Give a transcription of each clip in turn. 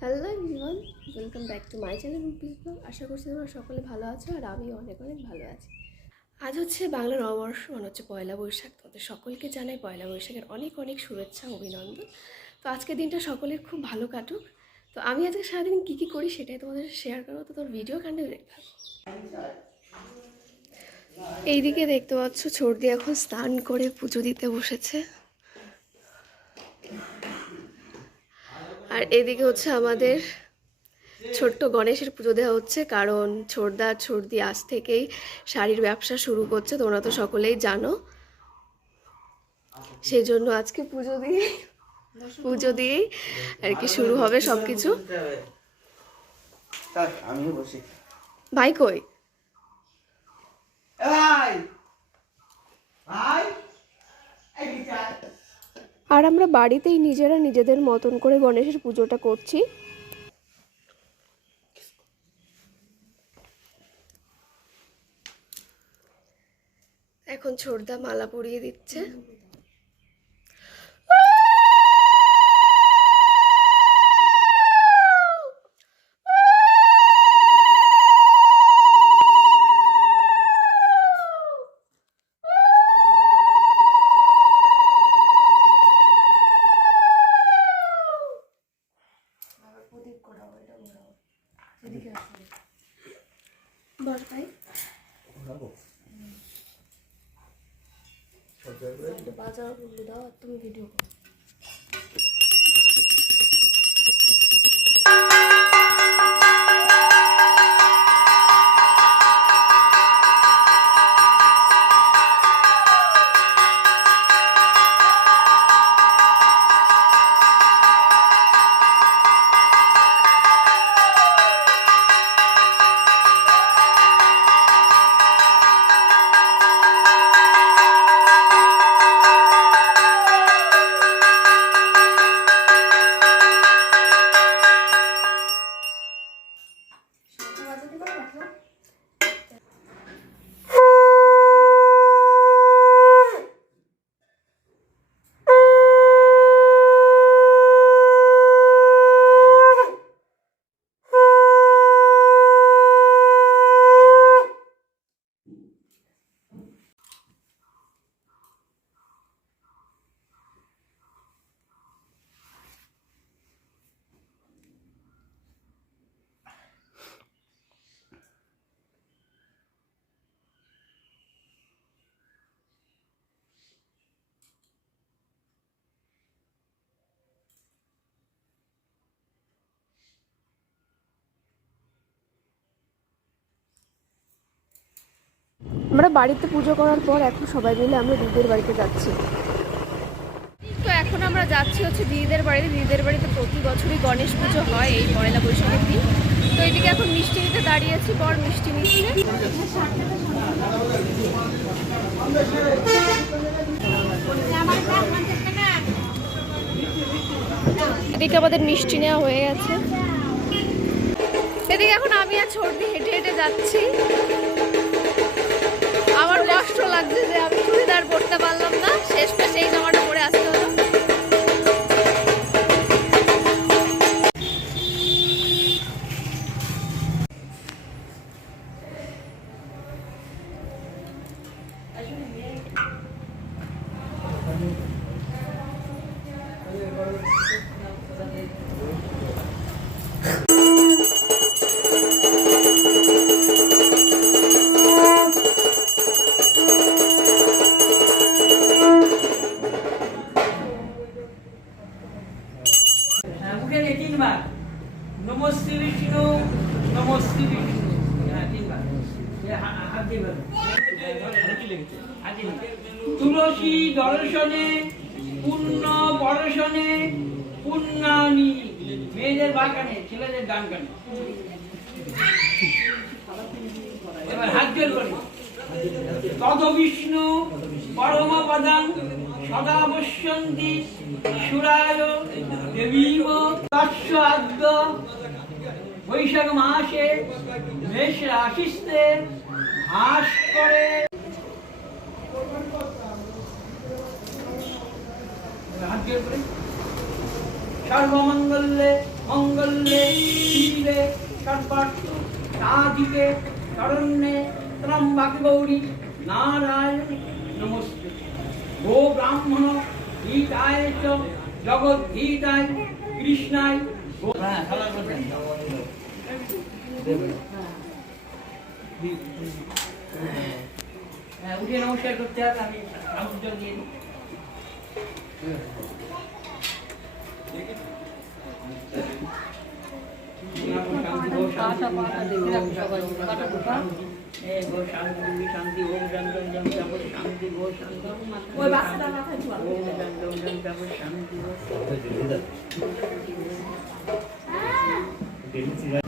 Hello everyone welcome back to my channel blog আশা করছি তোমরা সকলে ভালো আছো আর আমি অনেক অনেক ভালো আছি। আজ হচ্ছে বাংলা নববর্ষ মানে হচ্ছে পয়লা বৈশাখ। তোমাদের সকলকে জানাই পয়লা বৈশাখের অনেক অনেক শুভেচ্ছা, অভিনন্দন। তো আজকের দিনটা সকলের খুব ভালো কাটুক। তো আমি আজকে সারাদিন কী কী করি সেটাই তোমাদের শেয়ার করব। তো তোর ভিডিও কন্টিনিউ দেখতে। এইদিকে দেখতে পাচ্ছ ছর্দি এখন স্নান করে পুজো দিতে বসেছে। আর এদিকে হচ্ছে আমাদের ছোট্ট গণেশের পুজো দেওয়া হচ্ছে কারণ ছোটদা ছোটদি আজ থেকেই শাড়ির ব্যবসা শুরু করছে তোমরা তো সকলেই জানো। সেই জন্য আজকে পুজো দিয়ে পুজো দিয়েই আর কি শুরু হবে সব কিছু ভাই কই? ভাই ভাই আর আমরা বাড়িতেই নিজেরা নিজেদের মতন করে গণেশের পুজোটা করছি। এখন ছোটদা মালা পরিয়ে দিচ্ছে বস ভাই বাজার দাও তুমি ভিডিও আমরা বাড়িতে পুজো করার পর এখন সবাই মিলে আমরা দিদির বাড়িতে যাচ্ছি। তো এখন আমরা যাচ্ছি হচ্ছে দিদিদের বাড়িতে। দিদিদের বাড়িতে প্রতি বছরই গণেশ পুজো হয় এই পয়লা বৈশাখের দিন। তো এদিকে এখন মিষ্টি নিতে দাঁড়িয়েছি বর মিষ্টি নিচ্ছে। এদিকে আমাদের মিষ্টি নেওয়া হয়ে গেছে। এদিকে এখন আমি আর ছোটদি হেঁটে হেঁটে যাচ্ছি। কষ্ট লাগছে যে আমি চুড়িদার পরতে পারলাম না। শেষ পেশে এই জামাটা পরে আসতে হলো। তুলসী দর্শনে পুণ্য পরশনে পুণ্যানি, মেয়েদের বাঁ কানে ছেলেদের ডান কানে। এবার হাত জোর করে। তদ বিষ্ণু সদা পশ্যন্তি সুরায় দেবীম তস্য আদ্য বৈশাখ মাসে মেষ রাশিস্তে হাস করে সর্বমঙ্গলে মঙ্গলে পট সাধিকে শরণ্যে ত্রম্বাকে গৌরী নারায়ণ নমস্তে গো ব্রাহ্মণ গীতায় জগৎ গীতায় কৃষ্ণায়। হ্যাঁ, উঠে নমস্কার করতে হবে, আমি সামুদ্র দিয়ে শান্তি ওম জন্ম জম জপ শান্তি গো শান্তি ওই বাচ্চাটার মাথায় জল ওম জন্ম জম জপ শান্তি গো পরে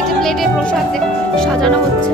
প্লেটে প্লেটে প্রসাদ সাজানো হচ্ছে।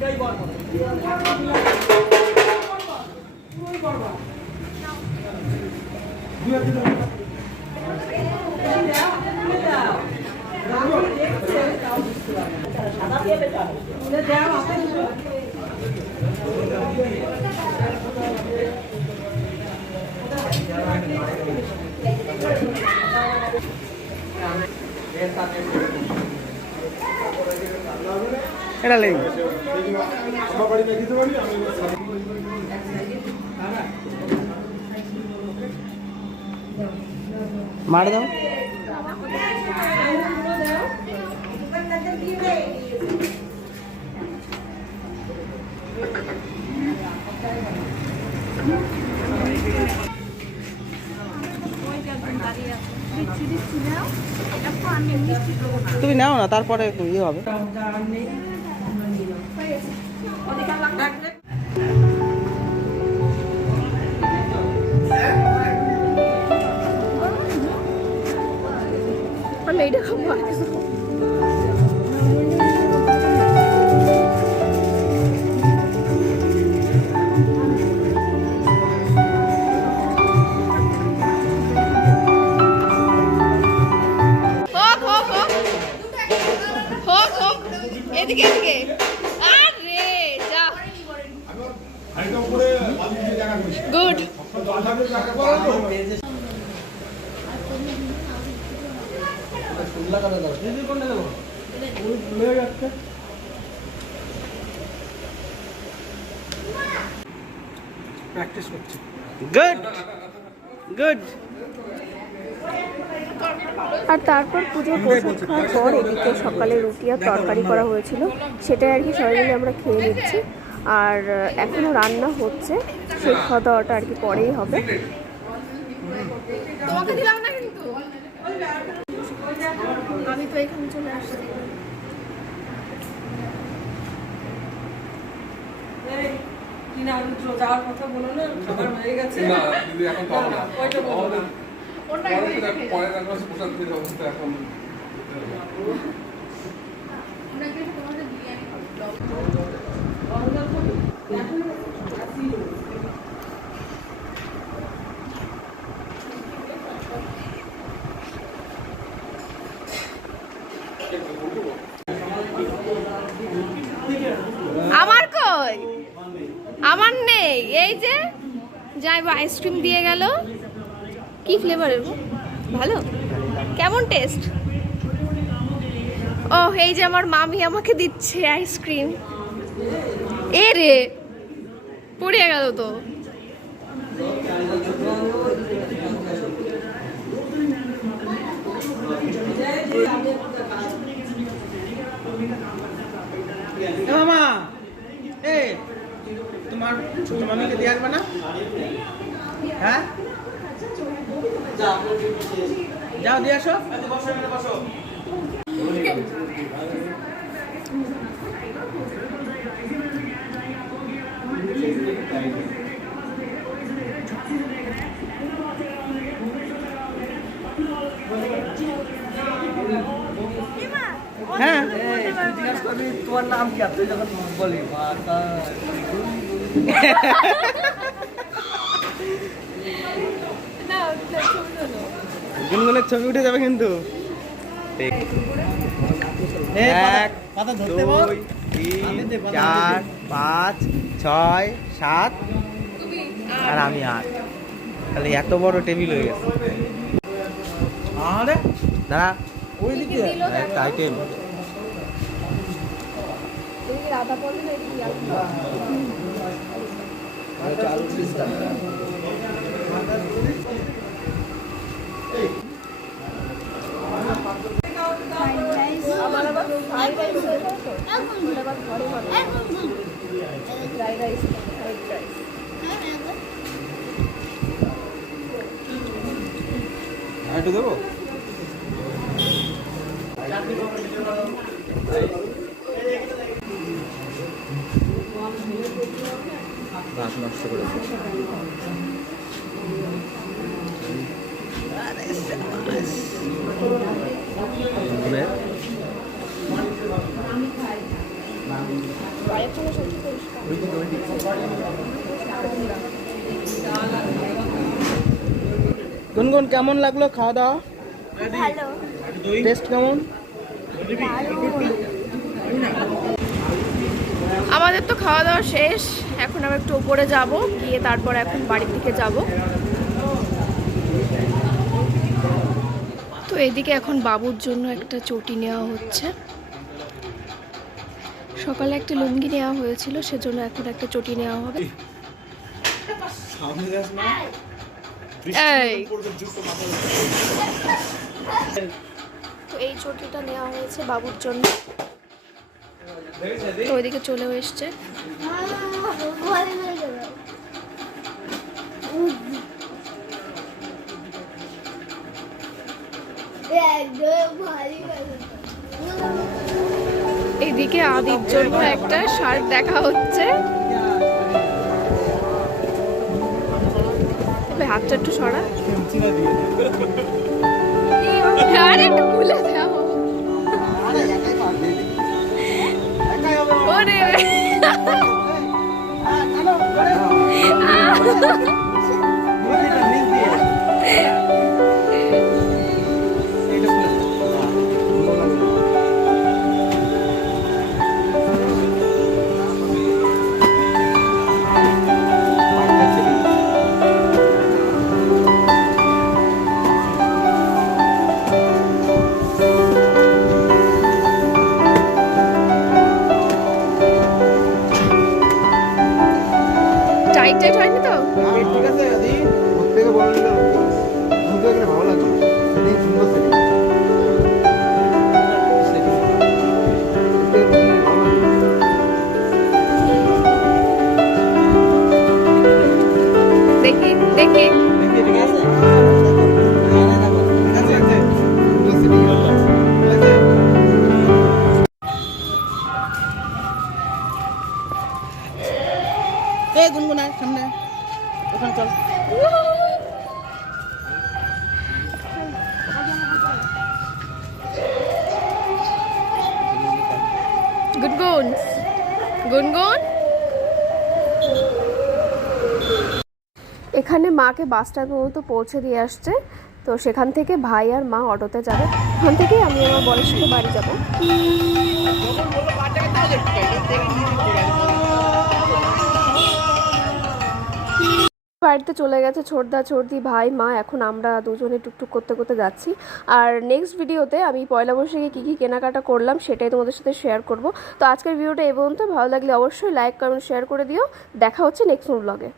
পুরোটাই বরবাদ পুরোই বরবাদ দুই Gracias. এটা লেই। মার দাও। তুমি নাও না তারপরে ইয়ে হবে। আমি প্র্যাকটিস করছি। গুড গুড আর তারপর পুজোর প্রসাদ খাওয়ার পর এদিকে সকালে রুটি আর তরকারি করা হয়েছিল। সেটাই আর কি সবাই মিলে আমরা খেয়ে নিচ্ছি। আর আহ, এখনও রান্না হচ্ছে। সেই খাওয়া দাওয়াটা আর কি পরেই হবে। তোমাকে দিলাম না কিন্তু? আমি তো এখানে চলে আসছি। যাওয়ার কথা বলো না খাবার হয়ে গেছে। না দিদি এখন পাবো না। ওইটা বলো না। পরে অবস্থা এখন আমার কই? আমার নেই। এই যে, যাই আইসক্রিম দিয়ে গেল। কি ফ্লেভারের? ভালো? কেমন টেস্ট ও, এই যে আমার মামি আমাকে দিচ্ছে আইসক্রিম এ রে পড়ে গেল তো। মামা, এ, তোমার ছোট মামিকে দিয়ে আসবে না? হ্যাঁ? যাও, দিয়ে আসো। হ্যাঁ। জিজ্ঞাসা করবি তোমার নাম কি তুই যখন বলি গুনগুনের ছবি উঠে যাবে কিন্তু এক দুই তিন চার পাঁচ ছয় সাত আর আমি আট তাহলে এত বড় টেবিল হয়ে গেছে দাঁড়া ওই ওটা আবার ঘরে হবে ফ্রাইড রাইস ফ্রাইড রাইস একটু দেবো? ভাত নষ্ট সত্যি পরিষ্কার গুনগুন কেমন লাগল খাওয়া দাওয়া? ভালো। টেস্ট কেমন? আমাদের তো খাওয়া দাওয়া শেষ। এখন আমরা একটু উপরে যাব গিয়ে তারপর এখন বাড়ির দিকে যাব। তো এদিকে এখন বাবুর জন্য একটা চটি নেওয়া হচ্ছে। সকালে একটা লুঙ্গি নেওয়া হয়েছিল সেজন্য এখন একটা চটি নেওয়া হবে। এই। তো এই চটিটা নেওয়া হয়েছে বাবুর জন্য। তো ওইদিকে চলেও এসছে। এদিকে আদির জন্য একটা শার্ট দেখা হচ্ছে। হাতটা একটু সরা। আরে একটু খুলে দাও pone. Ah, ah. এখানে মাকে বাস স্ট্যান্ড পর্যন্ত পৌঁছে দিয়ে আসছে। তো সেখান থেকে ভাই আর মা অটোতে যাবে। ওখান থেকে আমি আমার বরের সাথে বাড়ি যাব। বাড়িতে চলে গেছে ছোটদা, ছোটদি, ভাই, মা। এখন আমরা দুজনে টুকটুক করতে করতে যাচ্ছি। আর নেক্সট ভিডিওতে আমি পয়লা বৈশাখে কী কী কেনাকাটা করলাম সেটাই তোমাদের সাথে শেয়ার করব। তো আজকের ভিডিওটা এই পর্যন্ত। ভালো লাগলে অবশ্যই লাইক কমেন্ট শেয়ার করে দিও। দেখা হচ্ছে নেক্সট ব্লগে